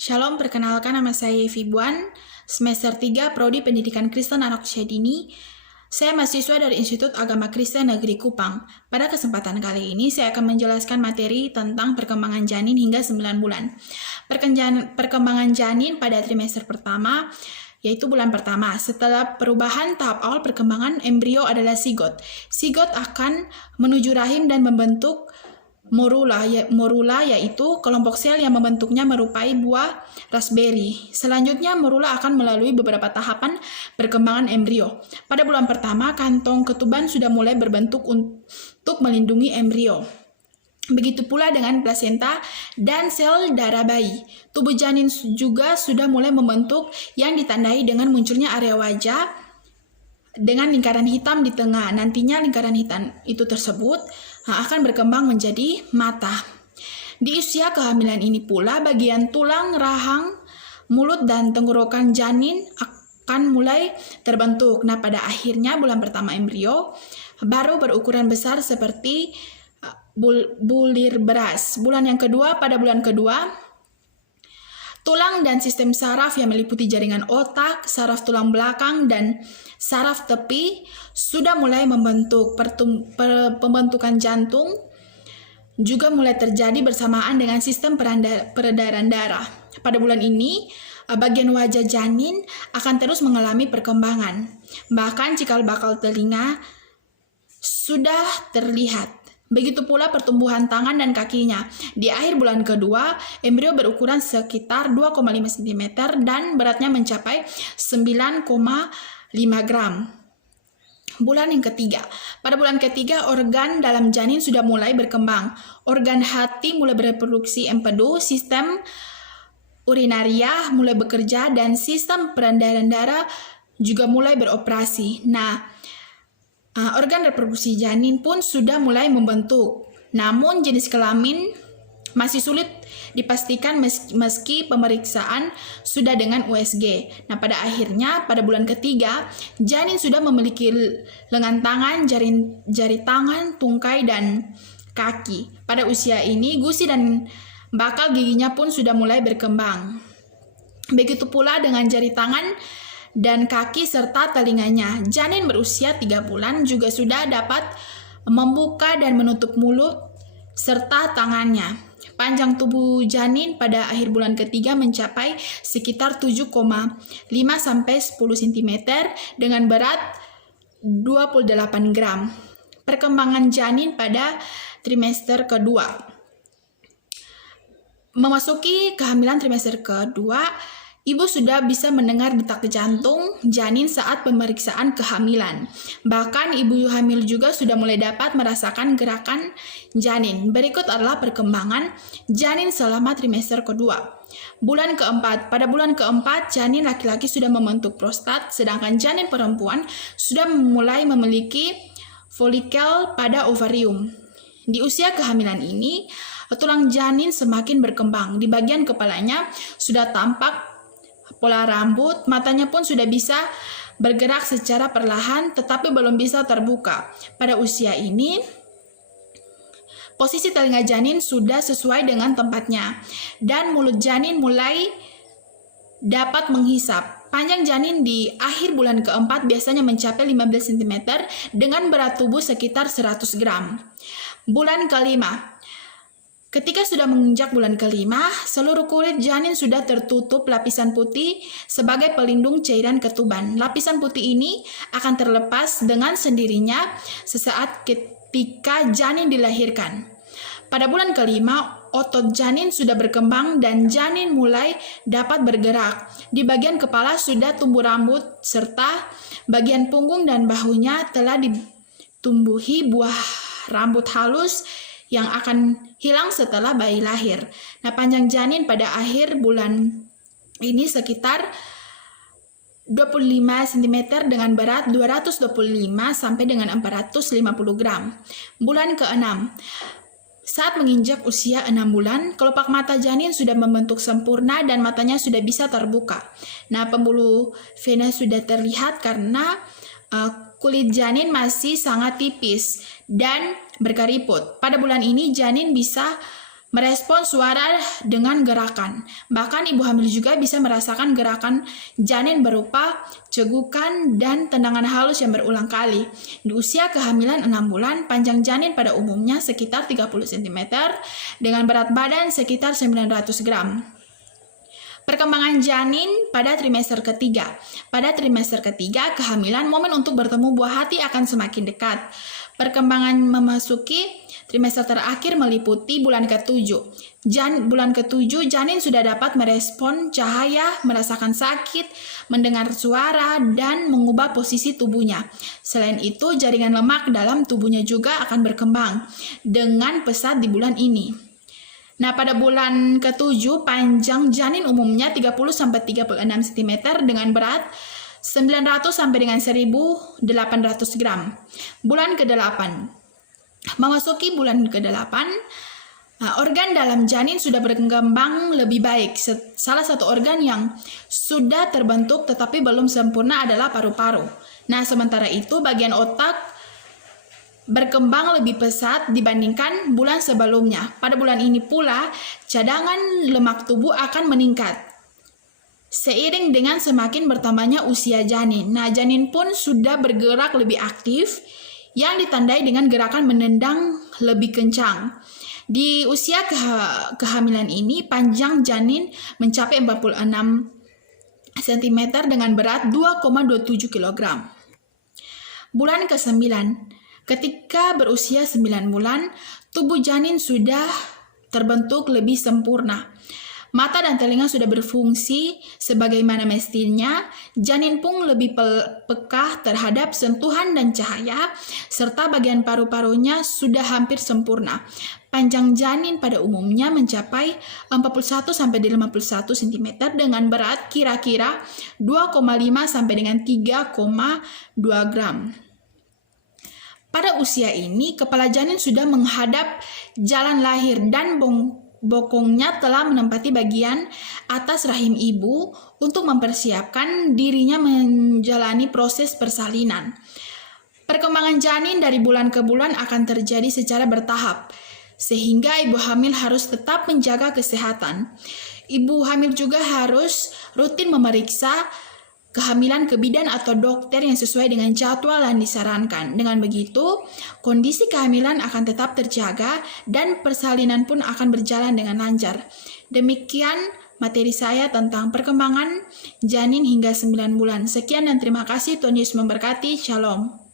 Shalom, perkenalkan nama saya Yevi Buan, semester 3 Prodi Pendidikan Kristen Anak Usia Dini. Saya mahasiswa dari Institut Agama Kristen Negeri Kupang. Pada kesempatan kali ini, saya akan menjelaskan materi tentang perkembangan janin hingga 9 bulan. Perkembangan janin pada trimester pertama, yaitu bulan pertama. Setelah perubahan tahap awal perkembangan, embrio adalah sigot. Sigot akan menuju rahim dan membentuk morula, yaitu kelompok sel yang membentuknya merupai buah raspberry. Selanjutnya, morula akan melalui beberapa tahapan perkembangan embrio. Pada bulan pertama, kantong ketuban sudah mulai berbentuk untuk melindungi embrio. Begitu pula dengan plasenta dan sel darah bayi. Tubuh janin juga sudah mulai membentuk yang ditandai dengan munculnya area wajah dengan lingkaran hitam di tengah. Nantinya lingkaran hitam itu tersebut akan berkembang menjadi mata. Di usia kehamilan ini pula, bagian tulang, rahang, mulut, dan tenggorokan janin akan mulai terbentuk. Nah, pada akhirnya bulan pertama embrio baru berukuran besar seperti bulir beras. Pada bulan kedua, tulang dan sistem saraf yang meliputi jaringan otak, saraf tulang belakang, dan saraf tepi sudah mulai membentuk. Pembentukan jantung juga mulai terjadi bersamaan dengan sistem peredaran darah. Pada bulan ini, bagian wajah janin akan terus mengalami perkembangan. Bahkan cikal bakal telinga sudah terlihat. Begitu pula pertumbuhan tangan dan kakinya. Di akhir bulan kedua, embrio berukuran sekitar 2,5 cm dan beratnya mencapai 9,5 gram. Bulan yang ketiga. Pada bulan ketiga, organ dalam janin sudah mulai berkembang. Organ hati mulai bereproduksi empedu, sistem urinaria mulai bekerja, dan sistem peredaran darah juga mulai beroperasi. Organ reproduksi janin pun sudah mulai membentuk. Namun jenis kelamin masih sulit dipastikan meski pemeriksaan sudah dengan USG. Pada akhirnya pada bulan ketiga, janin sudah memiliki lengan tangan, jari tangan, tungkai, dan kaki. Pada usia ini, gusi dan bakal giginya pun sudah mulai berkembang. Begitu pula dengan jari tangan dan kaki serta telinganya. Janin berusia 3 bulan juga sudah dapat membuka dan menutup mulut serta tangannya. Panjang tubuh janin pada akhir bulan ketiga mencapai sekitar 7,5 sampai 10 cm dengan berat 28 gram. Perkembangan janin pada trimester kedua. Memasuki kehamilan trimester kedua, ibu sudah bisa mendengar detak jantung janin saat pemeriksaan kehamilan. Bahkan ibu hamil juga sudah mulai dapat merasakan gerakan janin. Berikut adalah perkembangan janin selama trimester kedua. Bulan keempat. Pada bulan keempat, janin laki-laki sudah membentuk prostat, sedangkan janin perempuan sudah mulai memiliki folikel pada ovarium. Di usia kehamilan ini, tulang janin semakin berkembang. Di bagian kepalanya sudah tampak pola rambut, matanya pun sudah bisa bergerak secara perlahan tetapi belum bisa terbuka. Pada usia ini, posisi telinga janin sudah sesuai dengan tempatnya dan mulut janin mulai dapat menghisap. Panjang janin di akhir bulan keempat biasanya mencapai 15 cm dengan berat tubuh sekitar 100 gram. Bulan kelima. Ketika sudah menginjak bulan kelima, seluruh kulit janin sudah tertutup lapisan putih sebagai pelindung cairan ketuban. Lapisan putih ini akan terlepas dengan sendirinya sesaat ketika janin dilahirkan. Pada bulan kelima, otot janin sudah berkembang dan janin mulai dapat bergerak. Di bagian kepala sudah tumbuh rambut serta bagian punggung dan bahunya telah ditumbuhi buah rambut halus yang akan hilang setelah bayi lahir. Panjang janin pada akhir bulan ini sekitar 25 cm dengan berat 225 sampai dengan 450 gram. Bulan ke-6. Saat menginjak usia 6 bulan, kelopak mata janin sudah membentuk sempurna dan matanya sudah bisa terbuka. Pembuluh vena sudah terlihat karena kulit janin masih sangat tipis dan berkeriput. Pada bulan ini janin bisa merespon suara dengan gerakan. Bahkan ibu hamil juga bisa merasakan gerakan janin berupa cegukan dan tendangan halus yang berulang kali. Di usia kehamilan 6 bulan, panjang janin pada umumnya sekitar 30 cm dengan berat badan sekitar 900 gram. Perkembangan janin pada trimester ketiga. Pada trimester ketiga kehamilan, momen untuk bertemu buah hati akan semakin dekat. Perkembangan memasuki trimester terakhir meliputi bulan ke-7. Bulan ke-7, janin sudah dapat merespon cahaya, merasakan sakit, mendengar suara, dan mengubah posisi tubuhnya. Selain itu, jaringan lemak dalam tubuhnya juga akan berkembang dengan pesat di bulan ini. Nah, pada bulan ke-7, panjang janin umumnya 30-36 cm dengan berat 900 sampai dengan 1.800 gram. Bulan ke-8. Memasuki bulan ke-8, organ dalam janin sudah berkembang lebih baik. Salah satu organ yang sudah terbentuk tetapi belum sempurna adalah paru-paru. Nah, sementara itu bagian otak berkembang lebih pesat dibandingkan bulan sebelumnya. Pada bulan ini pula, cadangan lemak tubuh akan meningkat seiring dengan semakin bertambahnya usia janin. Nah, janin pun sudah bergerak lebih aktif yang ditandai dengan gerakan menendang lebih kencang. Di usia kehamilan ini, panjang janin mencapai 46 cm dengan berat 2,27 kg. Bulan ke-9. Ketika berusia 9 bulan, tubuh janin sudah terbentuk lebih sempurna. Mata dan telinga sudah berfungsi sebagaimana mestinya, janin pun lebih peka terhadap sentuhan dan cahaya, serta bagian paru-parunya sudah hampir sempurna. Panjang janin pada umumnya mencapai 41-51 cm dengan berat kira-kira 2,5 sampai dengan 3,2 gram. Pada usia ini, kepala janin sudah menghadap jalan lahir dan bokongnya telah menempati bagian atas rahim ibu untuk mempersiapkan dirinya menjalani proses persalinan. Perkembangan janin dari bulan ke bulan akan terjadi secara bertahap, sehingga ibu hamil harus tetap menjaga kesehatan. Ibu hamil juga harus rutin memeriksa kehamilan ke bidan atau dokter yang sesuai dengan jadwal yang disarankan. Dengan begitu, kondisi kehamilan akan tetap terjaga dan persalinan pun akan berjalan dengan lancar. Demikian materi saya tentang perkembangan janin hingga 9 bulan. Sekian dan terima kasih. Tuhan Yesus memberkati. Shalom.